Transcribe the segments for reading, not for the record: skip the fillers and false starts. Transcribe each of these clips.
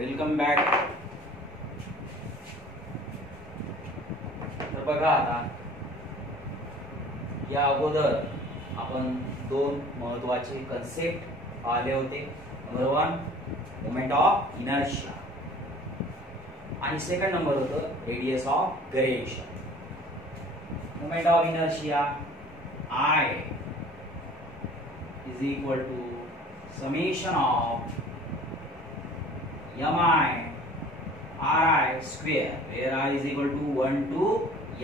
Welcome back. तर बघा आता या अगोदर आपण दोन महत्वाचे कन्सेप्ट पाहिले होते. नंबर 1 मोमेंट ऑफ इनर्शिया आणि सेकंड नंबर होतं radius of gyration. Moment of inertia I is equal to summation of mi ri square, where I is equal to 1 to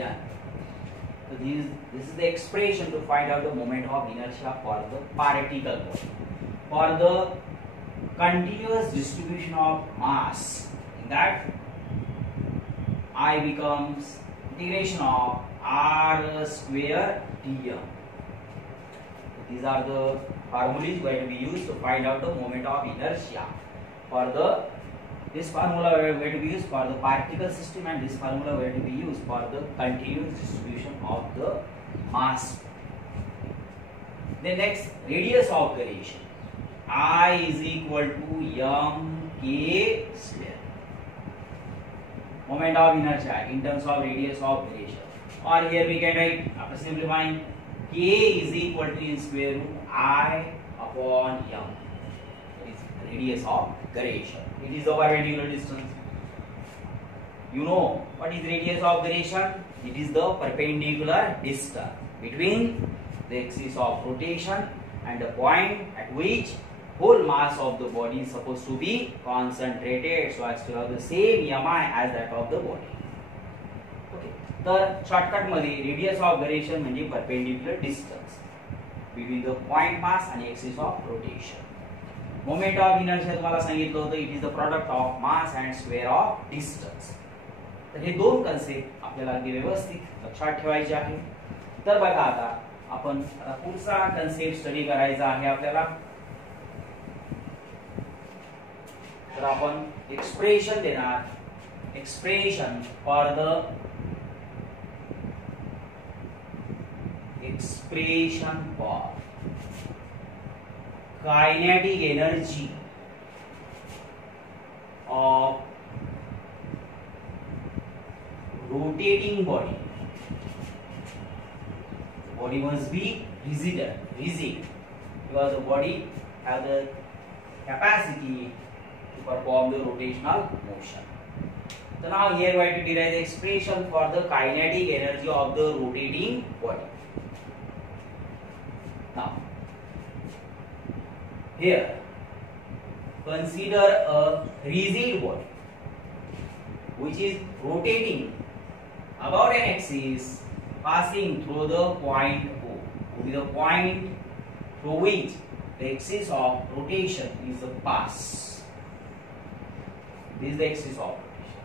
n. So this is the expression to find out the moment of inertia for the particle body. For the continuous distribution of mass, in that I becomes integration of r square dm. These are the formulas going to be used to find out the moment of inertia. For this formula going to be used for the particle system, and this formula going to be used for the continuous distribution of the mass. Then next, radius of gyration. I is equal to mk square. Moment of inertia in terms of radius of gyration. Or here we can write, after simplifying, k is equal to in square root I upon m. That is radius of gyration. It is the perpendicular distance. You know what is radius of gyration? It is the perpendicular distance between the axis of rotation and the point at which whole mass of the body is supposed to be concentrated so as to have the same mi as that of the body. तर shortcut मध्ये radius of gyration म्हणजे perpendicular distance between the point mass आणि axis of rotation. Moment of inertia तुम्हाला सांगितलं होतं it is the product of mass and square of distance. तर हे दोन कन्सेप्ट आपल्याला अगदी व्यवस्थित लक्षात ठेवायचे आहे. तर बघा आता आपण पुढचा कन्सेप्ट स्टडी करायचा आहे आपल्याला. तर आपण एक्सप्रेशन देणार. Expression for the expression for kinetic energy of rotating body. The body must be rigid because the body has the capacity to perform the rotational motion. So now here we have to derive the expression for the kinetic energy of the rotating body. Now, here consider a rigid body which is rotating about an axis passing through the point O. With the point through which the axis of rotation is the pass. This is the axis of rotation.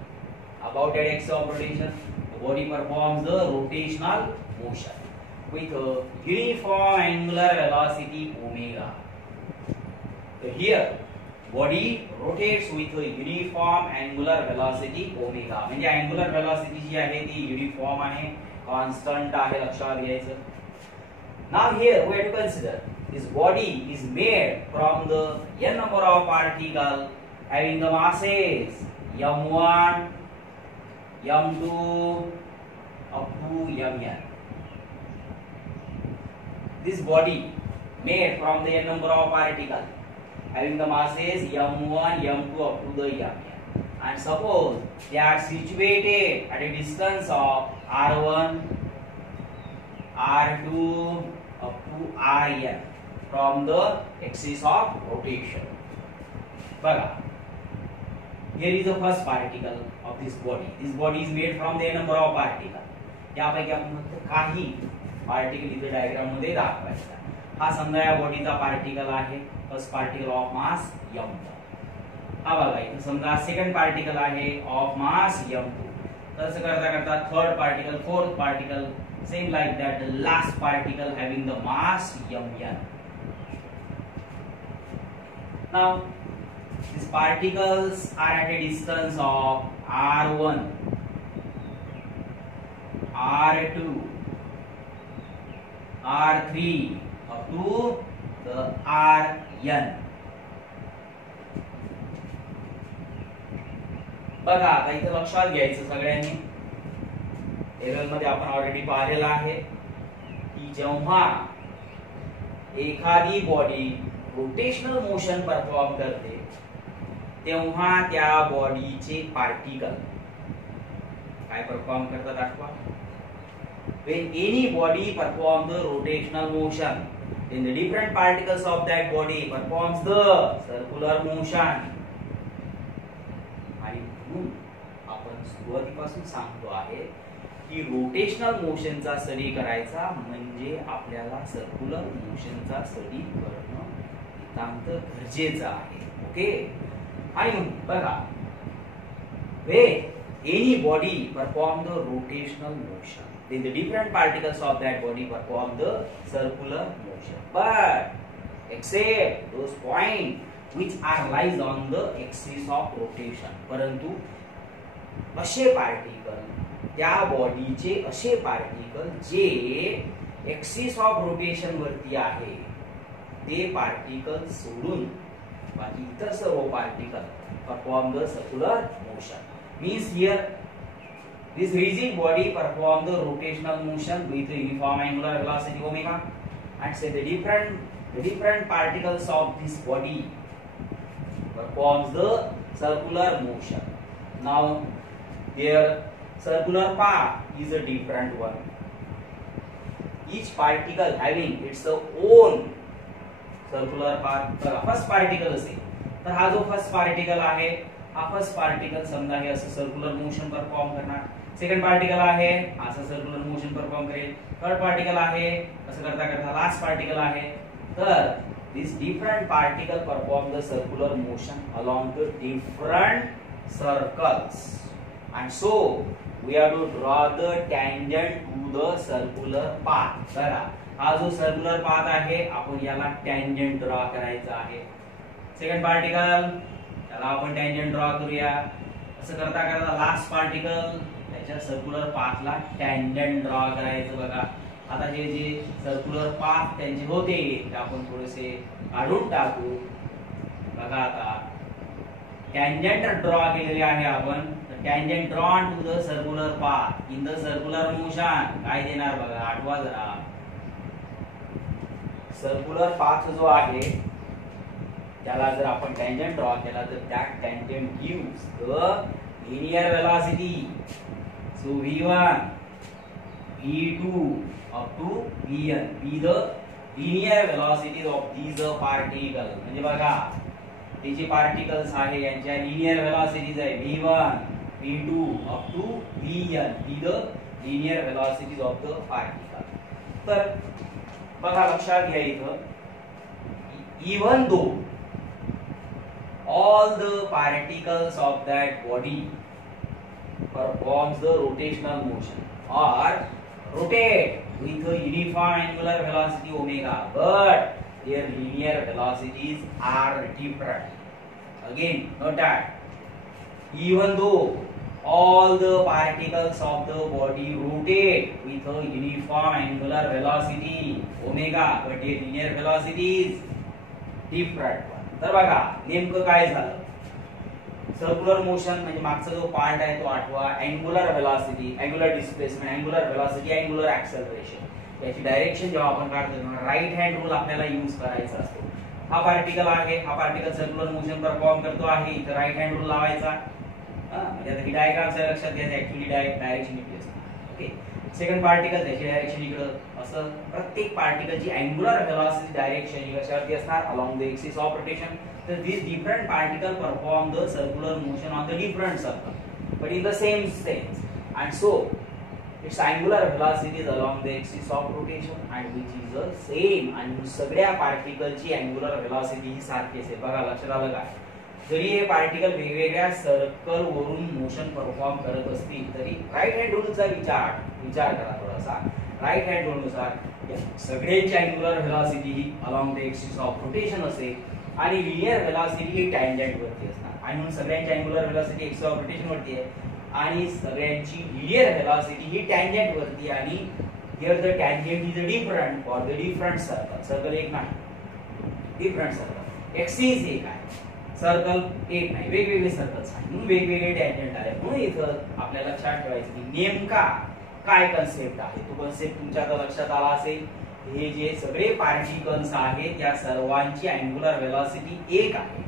About that axis of rotation, the body performs the rotational motion with a uniform angular velocity omega. So here body rotates with a uniform angular velocity omega. म्हणजे angular velocity जी आहे ती uniform आहे, constant आहे, लक्षात घ्यायचं. Now here we have to consider this body is made from the n number of particles having the masses m1, m2 up to mn. This body made from the n number of particles having the masses m1, m2 up to the mn, and suppose they are situated at a distance of r1, r2 up to rn from the axis of rotation. Bhaga, here is the first particle of this body. This body is made from the n number of particles. यापैकी आपण फक्त काही particle इथे diagram मध्ये दाखवायचा. हा समजा या बॉडीचा पार्टिकल आहे, first particle of mass m1. हा बघा इथे समजा सेकंड पार्टिकल आहे ऑफ मास m2. तसं करता करता third particle, fourth particle, same like that the last particle having the mass mn. Now these particles are at a distance of r1, r2, r3 up to the rn. बघा आता इथे लक्षात घ्यायचं सगळ्यांनी, table मध्ये आपण ऑलरेडी पाहिलेलं आहे की जेव्हा एखादी बॉडी रोटेशनल मोशन परफॉर्म करते तेव्हा त्या बॉडीचे पार्टिकल काय परफॉर्म करतात आठवा. When any body performs the rotational motion, then the different particles of that body performs the circular motion. आणि म्हणून आपण सुरुवातीपासून सांगतो आहे की रोटेशनल मोशनचा स्टडी करायचा म्हणजे आपल्याला सर्क्युलर मोशनचा स्टडी करणं नितांत गरजेचं आहे. ओके. आणि बघा, when any body perform the rotational motion, then the different particles of that body perform the circular motion, but except those points which are lies on the axis of rotation. परंतु असे particle, त्या बॉडीचे असे particle जे axis of rotation वरती आहे ते particle सोडून बाकी इतर सर्व particle perform the circular motion. Means here this rigid body perform the rotational motion with the uniform angular velocity omega, and say the different particles of this body performs the circular motion. Now their circular path is a different one, each particle having its own circular path. First particle असेल तर हा जो first particle आहे हा first particle समजा हे असं circular motion perform करणार, सेकंड पार्टिकल आहे असं सर्क्युलर मोशन परफॉर्म करेल, थर्ड पार्टिकल आहे असं करता करता लास्ट पार्टिकल आहे. तर this different particle perform the circular motion along the different circles, and so we are to draw the tangent to the circular path. बघा हा जो सर्क्युलर पाथ आहे आपण याला टँजंट ड्रॉ करायचा आहे. सेकंड पार्टिकल त्याला आपण टँजंट ड्रॉ करूया. असं करता करता लास्ट पार्टिकल त्याच्या सर्क्युलर पाथला टँजंट ड्रॉ करायचं. बघा आता जे जे सर्क्युलर पाथ त्यांचे होते ते आपण थोडेसे काढून टाकू. बघा आता टँजंट ड्रॉ केलेले आहे आपण. Tangent drawn to the circular path in the circular motion काय देणार बघा, आठवा जरा. सर्क्युलर पाथ जो आहे त्याला जर आपण टँजंट ड्रॉ केला तर that tangent gives the linear velocity. So v1, v2 up to vn be the linear velocities of these particles. म्हणजे बघा हे जे पार्टिकल्स आहे यांच्या लिनियर वेलॉसिटीज आहे v1, v2 up to vn be the linear velocities of the particle. तर बघा लक्षात घ्या इथं even though all the particles of that body performs the rotational motion or rotate with a uniform angular velocity omega, but their linear velocities are different. Again note that even though all the particles of the body rotate with a uniform angular velocity omega, but their linear velocity is different. तर बघा नेमकं काय झालं, circular motion म्हणजे मागचा जो part आहे तो आठवा, angular velocity, angular displacement, angular velocity, angular acceleration याची डायरेक्शन जेव्हा आपण काढतो राईट हँड रूल आपल्याला यूज करायचा असतो. हा पार्टिकल आहे, हा पार्टिकल सर्क्युलर मोशन परफॉर्म करतो आहे, इथं राईट हँड रूल लावायचा. म्हणजे आता ही डायग्राम लक्षात घ्यायचं, ऍक्च्युअली डायरेक्शन इकडे असते. ओके. सेकंड पार्टिकल त्याची डायरेक्शन इकडं, असं प्रत्येक पार्टिकलची अँग्युलर वेलॉसिटी डायरेक्शन कशावरती असणार, along the axis of rotation. तर these different particles perform the circular motion on the different circle but in the same sense, and so its angular velocity is along the axis of rotation and which is the same. आणि सगळ्या पार्टिकलची angular velocity ही सारखी असेल. बघा लक्षात आलं का, जरी हे पार्टिकल वेगवेगळ्या सर्कल वरून मोशन परफॉर्म करत असतील तरी राईट हँड रूलचा विचार करा थोडासा. राईट हँड रूल नुसार सगळ्यांची angular velocity he along the axis of rotation असेल आणि लिनियर वेलॉसिटी ही टँजंट वरती असणार. आणि म्हणून सगळ्यांची angular velocity axis of rotation वरती आहे आणि सगळ्यांची लिनियर वेलॉसिटी ही टँजंट वरती. आणि here the tangent is different for the different circle. Circle एक नाही, डिफरंट सर्कल. एक्सिस एक आहे सर्कल एक नाही, वेगवेगळे सर्कल्स आहेत म्हणून वेगवेगळे टँजंट आले. म्हणून इथं आपल्याला लक्षात ठेवायचं की नेमका काय कन्सेप्ट आहे. तो कन्सेप्ट तुमच्या आता लक्षात आला असेल. हे जे सगळे पार्टिकल्स आहेत या सर्वांची अँग्युलर व्हेलॉसिटी एक आहे,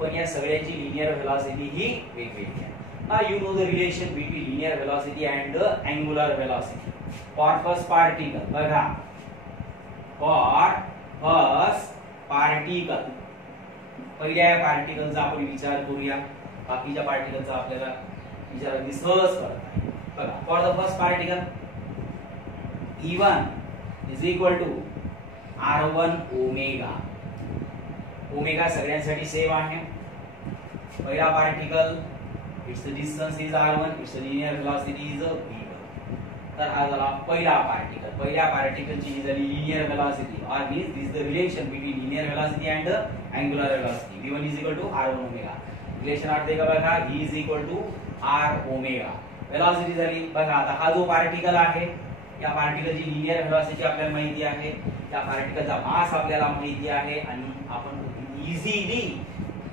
पण या सगळ्यांची लिनियर व्हेलॉसिटी ही वेगवेगळी आहे. Now you know the relation between linear velocity and the angular velocity. For first particle, बघा, for first particle, पहिल्या पार्टिकलचा आपण विचार करूया. बाकीच्या पार्टिकलचा आपल्याला विचार अगदी सहज करता येईल. बघा, for the first particle, E1 is equal to R1 omega. Omega सगळ्यांसाठी सेम आहे. पहिला particle, its distance is r1, its linear velocity is v1. तर हा झाला पहिला पार्टिकल. पहिल्या पार्टिकलची ही झाली linear velocity, or means this is the relation between linear velocity and angular velocity. v1 is equal to r1 omega. Relation आठवते का बघा, v is equal to r omega. Velocity झाली. बघा आता हा जो पार्टिकल आहे, या पार्टिकलची लिनियर व्हेलॉसिटी आपल्याला माहिती आहे, या पार्टिकलचा मास आपल्याला माहिती आहे, आणि आपण इझिली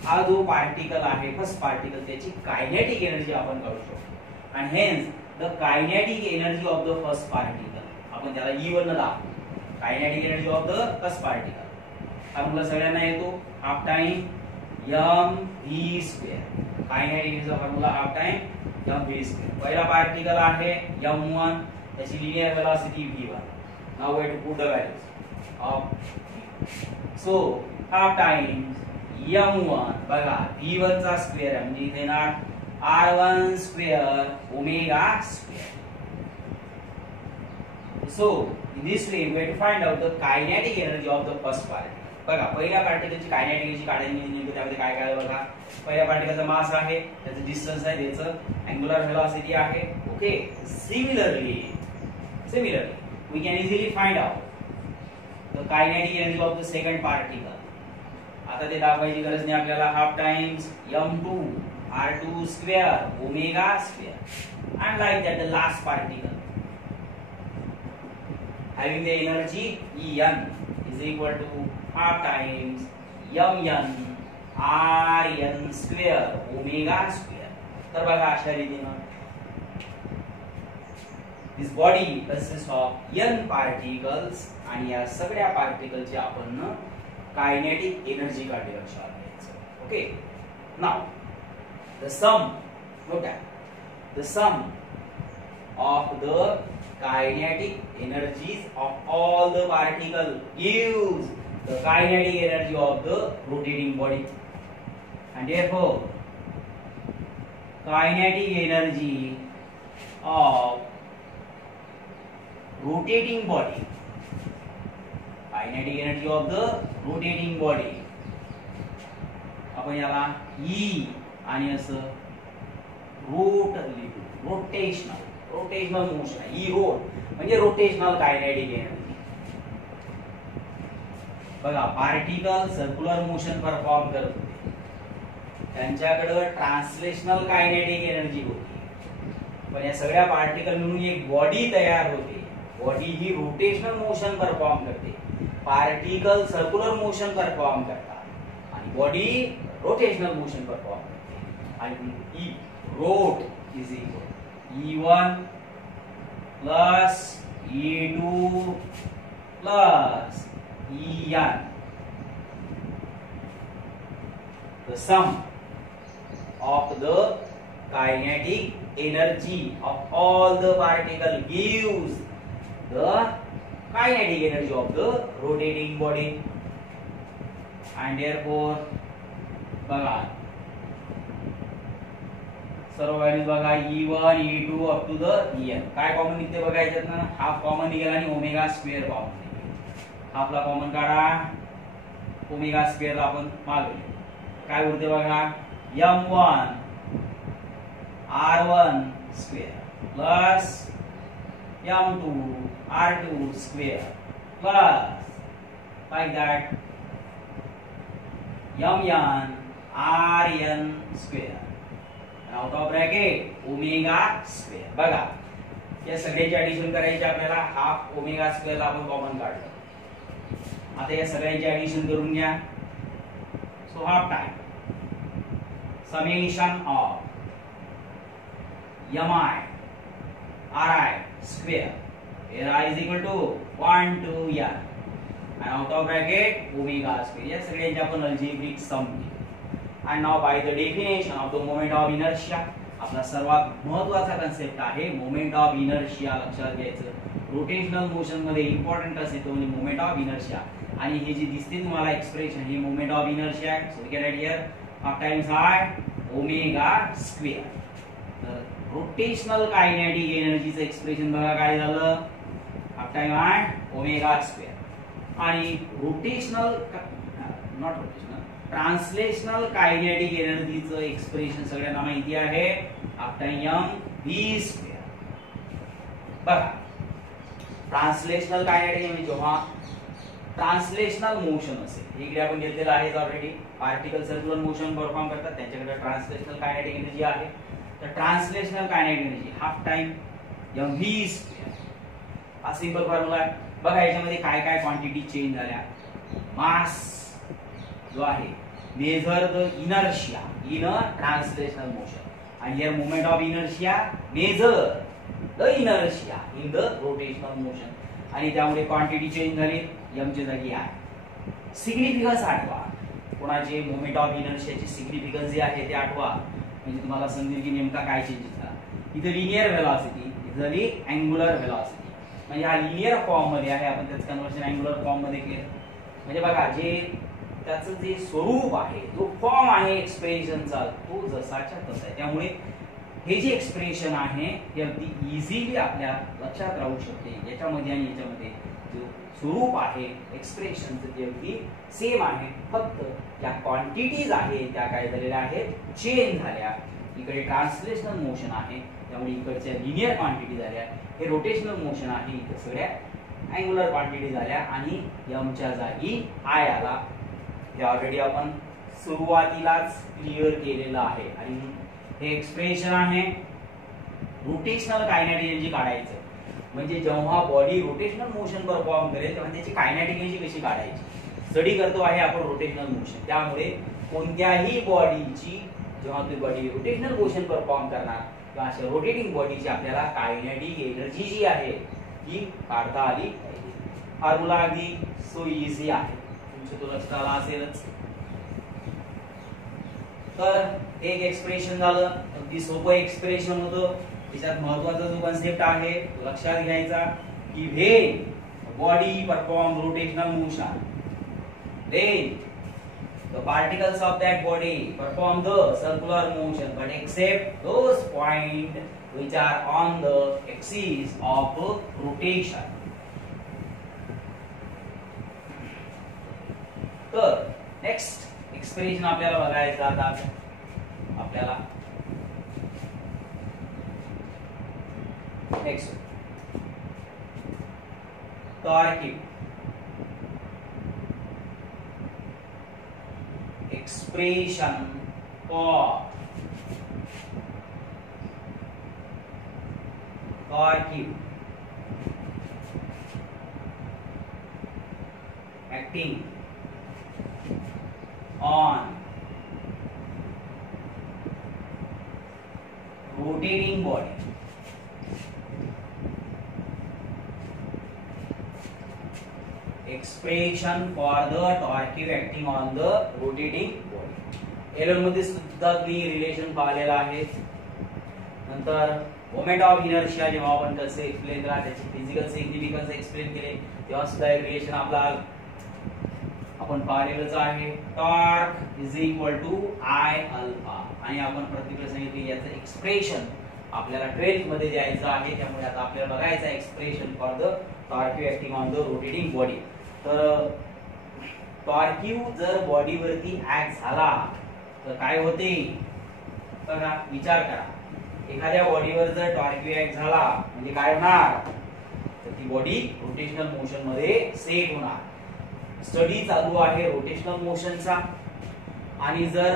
हा जो पार्टिकल आहे फर्स्ट पार्टिकल त्याची कायनेटिक एनर्जी आपण काढू शकतो. आणि hence the kinetic energy of the first particle आपण त्याला E1 न दाखवू. Kinetic energy of the first particle formula सगळ्यांना येतो, हाफ टाइम mv². कायनेटिक एनर्जीचा फॉर्म्युला हाफ टाइम mv². पहिला पार्टिकल आहे m1, त्याची linear velocity v1. Now we have to put the values of, so half time m1 बघा v1 चा square म्हणजे इथे येणार r1 square omega square. So in this way we have to find out the kinetic energy of the first particle. बघा पहिल्या पार्टिकलची kinetic energy काढायची नेमकं त्यामध्ये काय काय बघा. पहिल्या पार्टिकलचा मास आहे, त्याचं डिस्टन्स आहे, त्याचं अँग्युलर व्हेलॉसिटी आहे. Okay, similarly we can easily find out the kinetic energy of the second particle. आता ते दाखवायची गरज नाही आपल्याला. Half times m2 r2 square omega square. And like that the last particle having the energy En is equal to half times mn rn square omega square. तर बघा अशा रीतीने this body consists of n particles आणि या सगळ्या पार्टिकलची आपण kinetic energy काढली लक्षात घ्यायचं. Okay, now the sum, note the sum of the kinetic energies of all the particle gives the kinetic energy of the rotating body, and therefore kinetic energy of rotating body, kinetic energy of the rotating body आपण याला E आणि असं रोट लिहू. Rotational motion आहे. E रोट म्हणजे rotational kinetic energy. बघा particle circular motion perform करत होते, त्यांच्याकडे ट्रान्सलेशनल कायनेटिक एनर्जी होती, पण या सगळ्या पार्टिकल मिळून एक बॉडी तयार होते. बॉडी ही रोटेशनल मोशन परफॉर्म करते, पार्टिकल सर्क्युलर मोशन परफॉर्म करतात आणि बॉडी रोटेशनल मोशन परफॉर्म करते. आणि E rot is equal E1 plus E2 plus En. The sum of the kinetic energy of all the particle gives the kinetic energy of the rotating body, and therefore बघा सर्व values बघा E1 E2 up to the En. काय common निघते बघा याच्यातनं, half common निघेल आणि omega square common निघेल. हाफला common काढा, ओमेगा स्क्वेअरला आपण मागवले, काय उरते बघा m1 r1 square plus m2 r2 square plus like that mn rn square out of bracket omega square. बघा या सगळ्याची ऍडिशन करायची आपल्याला. हाफ ओमेगा स्क्वेअरला आपण कॉमन काढलं. आता या सगळ्यांची ऍडिशन करून घ्या. So half time summation of mi ri square, where I is equal to 1 to n and out of bracket omega square. या सगळ्यांचे आपण अल्जेब्रिक सम घेऊ. and now by the definition of the moment of inertia, आपला सर्वात महत्त्वाचा concept आहे moment of inertia. लक्षात घ्यायचं, रोटेशनल मोशन मध्ये इम्पॉर्टंट असते तो म्हणजे मोमेंट ऑफ इनर्शिया. आणि हे जे दिसते तुम्हाला एक्सप्रेशन हे मोमेंट ऑफ इनर्शिया आहे. So we can write here half times I omega square. तर रोटेशनल कायनेटिक एनर्जीचं एक्सप्रेशन बघा काय झालं, half time I omega square. आणि rotational not rotational translational kinetic एनर्जीचं एक्सप्रेशन सगळ्यांना माहिती आहे, half time M V square. बघा ट्रान्सलेशनल कायनेटिक म्हणजे जेव्हा ट्रान्सलेशनल मोशन असेल, इकडे आपण घेतलेलं आहे already, particle circular motion perform करतात त्यांच्याकडे ट्रान्सलेशनल कायनेटिक एनर्जी आहे. तर translational kinetic energy half time M V square हा सिंपल फॉर्म्युला आहे. बघा याच्यामध्ये काय काय क्वांटिटी चेंज झाल्या. मास जो आहे measure the inertia in a translational motion, आणि here moment of inertia measure the inertia in the rotational motion. आणि त्यामुळे क्वांटिटी चेंज झाली, एम ची जागी आहे. सिग्निफिकन्स आठवा, कोणाचे मोमेंट ऑफ इनर्शियाची सिग्निफिकन्स जे आहे ते आठवा, म्हणजे तुम्हाला समजेल की नेमका काय चेंजेस झाला. इथे लिनियर व्हेलॉसिटी, इथे झाली अँग्युलर व्हेलॉसिटी. म्हणजे हा लिनियर फॉर्म मध्ये आहे, आपण त्याचं कन्वर्शन अँग्युलर फॉर्म मध्ये केलं. म्हणजे बघा जे त्याचं जे स्वरूप आहे, जो फॉर्म आहे एक्सप्रेशनचा तो जसाच्या तसा आहे. त्यामुळे हे जे एक्सप्रेशन आहे हे अगदी इझिली आपल्या लक्षात राहू शकते. याच्यामध्ये आणि याच्यामध्ये जो स्वरूप आहे एक्सप्रेशनचं ते अगदी सेम आहे, फक्त ज्या क्वांटिटीज आहेत त्या काय झालेल्या आहेत, चेंज झाल्या. इकडे ट्रान्सलेशनल मोशन आहे त्यामुळे इकडच्या लिनियर क्वांटिटी झाल्या, हे रोटेशनल मोशन आहे इथे सगळ्या अँग्युलर क्वांटिटी झाल्या. आणि एमच्या जागी आय आला. हे ऑलरेडी आपण सुरुवातीलाच क्लिअर केलेलं आहे. आणि हे एक्सप्रेशन आहे रोटेशनल कायनेटिक एनर्जी काढायचं, म्हणजे जेव्हा बॉडी रोटेशनल मोशन परफॉर्म करेल तेव्हा त्याची कायनेटिक एनर्जी कशी काढायची स्टडी करतो आहे आपण रोटेशनल मोशन. त्यामुळे कोणत्याही बॉडीची जेव्हा ती बॉडी रोटेशनल मोशन परफॉर्म करणार किंवा अशा रोटेटिंग बॉडीची आपल्याला कायनेटिक एनर्जी जी आहे ती काढता आली पाहिजे. फॉर्म्युला अगदी सो इझी आहे, तुमचं तो लक्षात आला असेलच. तर एक एक्सप्रेशन झालं, अगदी सोपं एक्सप्रेशन होतं. त्याच्यात महत्वाचा जो कन्सेप्ट आहे तो लक्षात घ्यायचा की when body perform rotational motion, then the particles of that body perform the circular motion but except those points which are on the axis of rotation. तर नेक्स्ट एक्सप्रेशन आपल्याला बघायचं आता. आपल्याला next torque expression for torque acting on rotating body. Expression for the torque acting on the rotating body. एलर मध्ये सुद्धा ती relation पाहिलेला आहे. नंतर मोमेंट ऑफ इनर्शिया जेव्हा आपण कसं एक्सप्लेन केला, त्याची फिजिकल सिग्निफिकन्स एक्सप्लेन केले, तेव्हा सुद्धा रिलेशन आपला आपण पाहिलेलंच आहे. Torque is equal to I alpha. आणि आपण प्रत्येक सांगितले याचं एक्सप्रेशन आपल्याला 12th मध्ये द्यायचं आहे. त्यामुळे आता आपल्याला बघायचं expression for the torque acting on the rotating body. तर टॉर्क्यू जर बॉडीवरती ऍक्ट झाला तर काय होते बघा, विचार करा. एखाद्या बॉडीवर जर टॉर्क्यू ऍक्ट झाला म्हणजे काय होणार, तर ती बॉडी रोटेशनल मोशन मध्ये सेट होणार. स्टडी चालू आहे रोटेशनल मोशनचा, आणि जर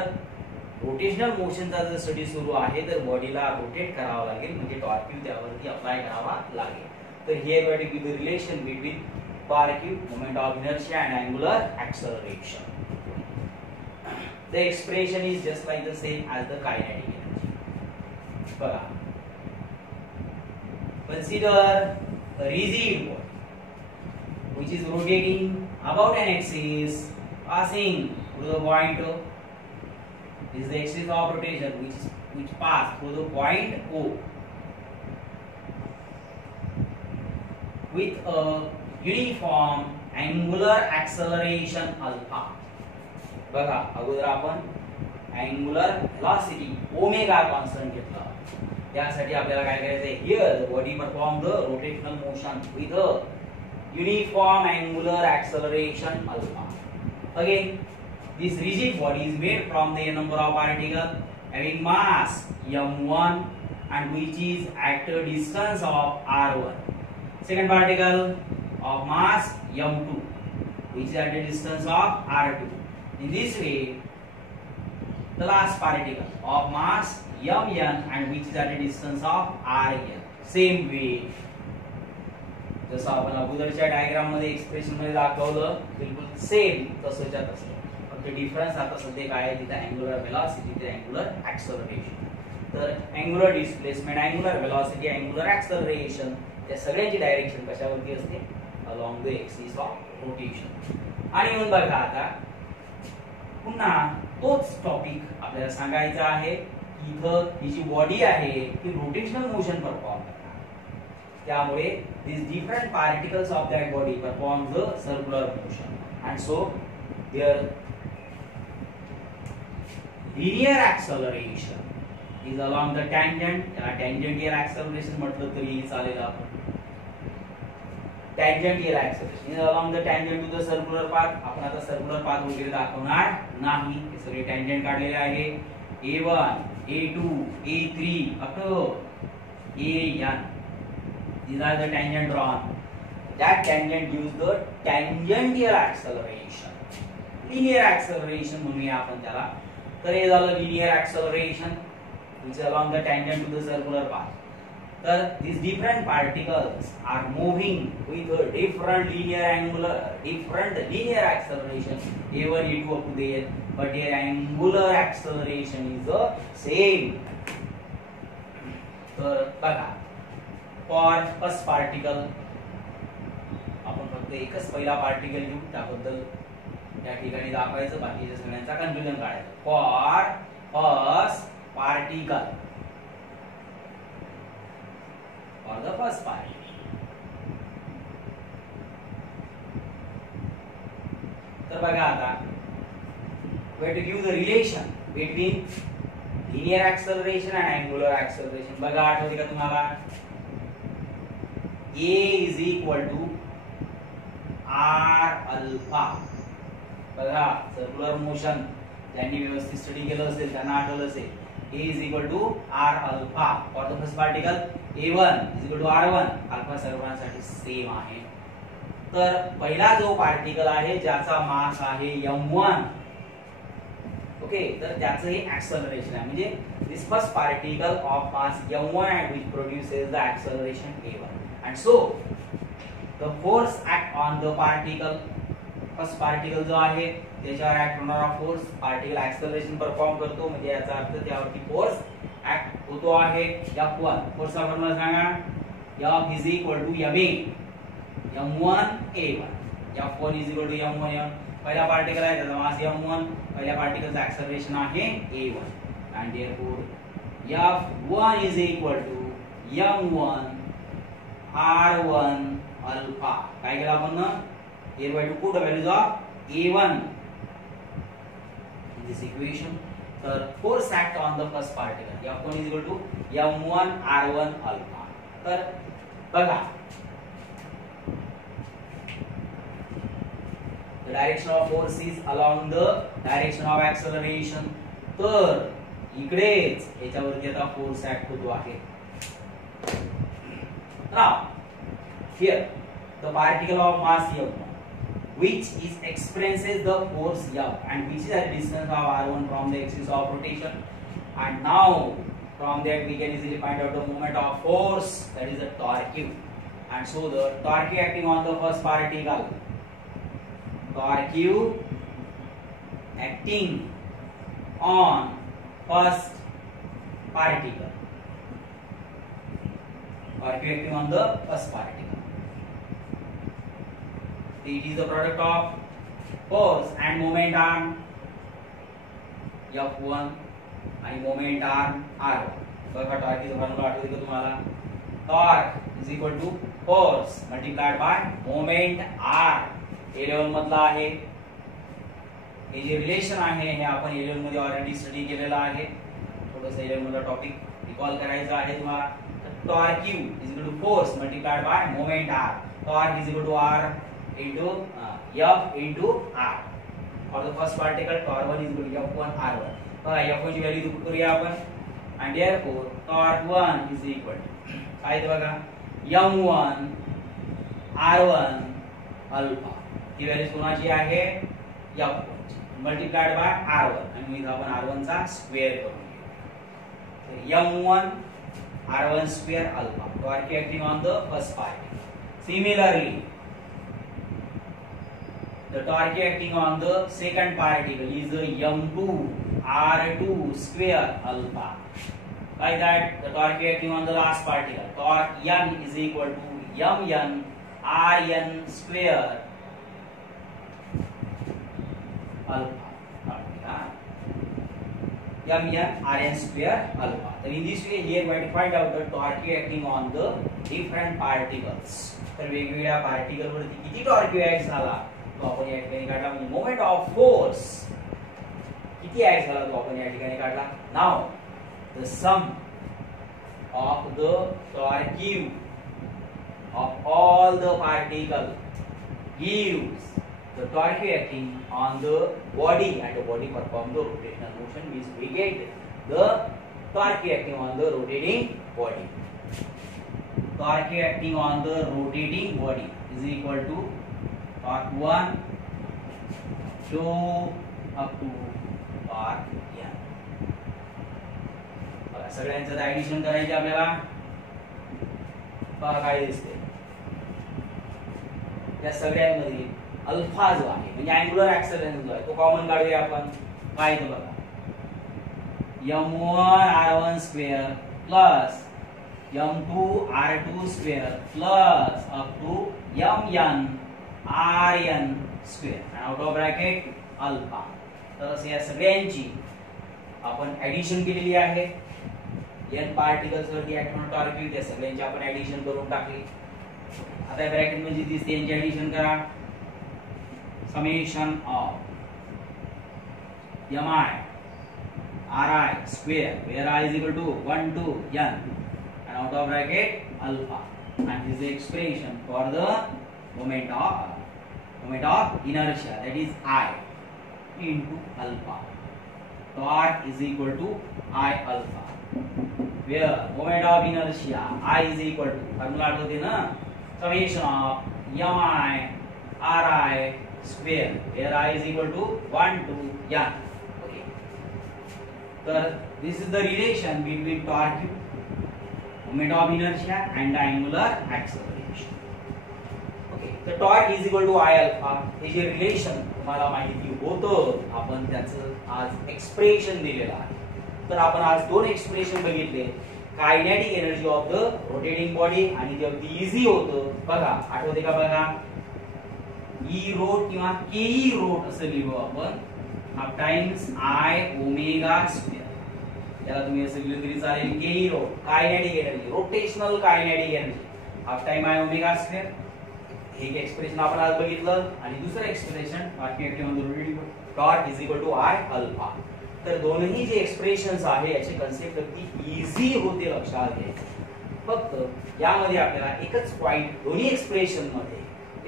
रोटेशनल मोशनचा जर स्टडी सुरू आहे तर बॉडीला रोटेट करावं लागेल, म्हणजे टॉर्क्यू त्यावरती अप्लाय करावा लागेल. तर here we take the relation between torque, moment of inertia, and angular acceleration. the expression is just like the same as the kinetic energy. बघा, consider a rigid body which is rotating about an axis passing through the point. This is the axis of rotation which pass through the point O with a uniform angular acceleration alpha. बघा, अगोदर आपण angular velocity omega constant घेतला. त्यासाठी आपल्याला काय करायचं आहे, here the body perform the rotational motion with a uniform angular acceleration alpha. Again, this rigid body is made from the number of particles having mass m1 and which is at a distance of r1. Second particle of mass m2 which is at a distance of r2. In this way, the last particle of mass mn and which is at a distance of rn. Same way, जसं आपण अगोदरच्या diagram मध्ये expression मध्ये दाखवलं, बिलकुल same तसंच्या तसं. फक्त डिफरन्स आता सध्या काय आहे, तिथे अँगुलर व्हेलॉसिटी, तिथे अँगुलर ॲक्सेलरेशन. तर angular displacement, angular velocity, angular acceleration या सगळ्यांची डायरेक्शन कशावरती असते, along the axis of rotation. आणि म्हणून बघा, आता पुन्हा तोच टॉपिक आपल्याला सांगायचा आहे. इथं ही जी बॉडी आहे ती रोटेशनल मोशन परफॉर्म करणार. त्यामुळे these different particles of that body perform the circular motion, and so their linear acceleration is along the tangent. त्याला tangential acceleration म्हटलं तरी चालेल. आपण tangential acceleration is along the tangent to the circular path. आपण आता circular path वगैरे दाखवणार नाही, हे सगळे टँजंट काढलेले आहे. A1, A2, A3 up to AN. These are the tangent drawn. That tangent gives the tangential acceleration. Linear acceleration म्हणूया आपण त्याला. तर हे झालं linear acceleration which is along the tangent to the circular path. तर these different particles are moving with a different linear acceleration A1, A2 up to the N, but their angular acceleration is the same. तर बघा, for first particle आपण फक्त एकच पहिला particle घेऊ, त्याबद्दल या ठिकाणी दाखवायचं, बाकीच्या सगळ्यांचा कन्फ्युजन काढायचं. for first particle, for the first particle. तर बघा, आता we have to give the relation between linear acceleration and angular acceleration. बघा, आठवते का तुम्हाला, A is equal to R alpha. बघा, सर्क्युलर मोशन ज्यांनी व्यवस्थित स्टडी केलं असेल त्यांना आठवलं असेल, A is equal to R alpha for the first particle, A1 is equal to R1. Alpha सर्वांसाठी सेम आहे. तर पहिला जो पार्टिकल आहे ज्याचा मास आहे m1, ओके, तर त्याचं हे ऍक्सेलरेशन आहे. म्हणजे this first particle of mass m1 and which produces the acceleration A1. And so the force act on the particle, first particle जो आहे त्याच्यावर ऍक्ट होणारा फोर्स, पार्टिकल ऍक्सेलरेशन परफॉर्म करतो, म्हणजे याचा अर्थ त्यावरती फोर्स ऍक्ट होतो आहे. F1 फोर्सचा फॉर्म्युला सांगा. F is equal to ma m1 a1. F1 is equal to m1 m. पहिला पार्टिकल आहे त्याचा मास m1, पहिल्या पार्टिकलचा ऍक्सेलरेशन आहे a1, and therefore F1 is equal to m1 R1 alpha. काय केलं आपण ना, here we have to put the values of A1 in this equation. तर force act on the first particle, F1 is equal to M1 R1 alpha. तर बघा, the direction of force is along the direction of acceleration. तर इकडेच याच्यावरती आता force act होतो आहे. Now, here the particle of mass m1, which is experiences the force F and which is at a distance of r1 from the axis of rotation, and now from that we can easily find out the moment of force, that is the torque. And so the torque acting on the first particle, torque acting on first particle. Torque acting on the first particle. It is the product of force and moment on F1 आणि moment arm R1. बघा टॉर्कची formula आठवते का तुम्हाला? Torque is equal to force multiplied by moment R. A level मधला आहे. हे जे रिलेशन आहे हे आपण ए लेवल मध्ये ऑलरेडी स्टडी केलेला आहे. थोडंसं ए लेवल मधला टॉपिक रिकॉल करायचा आहे तुम्हाला. Torque Q is equal to force multiplied by moment R. Torque is equal to R into F into R. For the first particle, torque 1 is equal to F1 R1. F1 ची value put करूया आपण and therefore torque 1 is equal to काय ते बघा M1 R1 alpha. ही value कोणाची आहे? F1 ची multiplied by R1 आणि इथे आपण R1 चा स्क्वेअर करून घेऊ. M1 R1 square alpha. Torque acting on the first particle. Similarly, the torque acting on the second particle is M2 R2 square alpha. Like that, the torque acting on the last particle, torque N is equal to Mn Rn square alpha. Mn Rn square alpha. So in this way, here we have to find out the torque acting on the different particles. तर वेगवेगळ्या particle वरती किती torque act झाला तो आपण या ठिकाणी काढला. म्हणजे मोमेंट ऑफ फोर्स किती ऍक्ट झाला तो आपण या ठिकाणी काढला. Now the sum of the torque Q of all the particle gives the torque acting on the body and the body perform the rotational motion, means we get the torque acting on the rotating body. Torque acting on the rotating body is equal to torque 1 to up to torque N. बघा सगळ्यांचं addition करायचे आपल्याला. बघा काय दिसते या सगळ्यांमध्ये alpha जो आहे म्हणजे अँग्युलर ऍक्सेलरेशन जो आहे तो कॉमन काढूया आपण. काय ते बघा M1 R1 square plus M2 R2 square plus up to Mn Rn square आणि आउट ऑफ ब्रॅकेट अल्फा. तर या सगळ्यांची आपण ऍडिशन केलेली आहे. n पार्टिकल्स वरती ऍक्ट होणारा टॉर्क Q त्या सगळ्यांची आपण ऍडिशन करून टाकली. आता या ब्रॅकेट मध्ये दिसते यांची ऍडिशन करा. Summation of Mi Ri square where I is equal to 1 to n and out of bracket alpha, and this is the expression for the moment of inertia, that is I into alpha. Torque is equal to I alpha, where moment of inertia I is equal to formula आठवते ना, summation of Mi Ri square where I is equal to 1 to n. So this is the relation between torque, moment of inertia and angular acceleration. Okay, the torque is equal to I alpha. हे जे relation तुम्हाला माहिती होतं आपण त्याचं आज expression दिलेलं आहे. तर आपण आज दोन एक्सप्रेशन बघितले. Kinetic energy of the rotating body आणि ते अगदी इझी होतं. बघा आठवते का बघा, ई रोट किंवा के ई रोट असं लिहू आपण half times I omega square. याला तुम्ही असं लिहिलं तरी चालेल. K E rot kinetic energy, rotational kinetic energy half time I omega square. हे एक एक्सप्रेशन आपण आज बघितलं. आणि दुसरं expression torque is equal to I alpha. तर दोन्ही जे एक्सप्रेशन्स आहे याचे कन्सेप्ट अगदी इझी होते लक्षात घ्यायचे. फक्त यामध्ये आपल्याला एकच पॉइंट दोन्ही एक्सप्रेशन मध्ये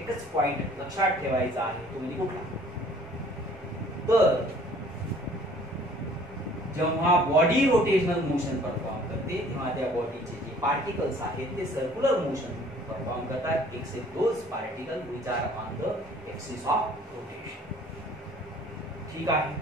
एकच पॉइंट लक्षात ठेवायचा आहे, तो म्हणजे कुठला. तर जेव्हा बॉडी रोटेशनल मोशन परफॉर्म करते तेव्हा त्या बॉडीचे जे पार्टिकल्स आहेत ते सर्क्युलर मोशन परफॉर्म करतात, except those particle which are on the axis of rotation. ठीक आहे.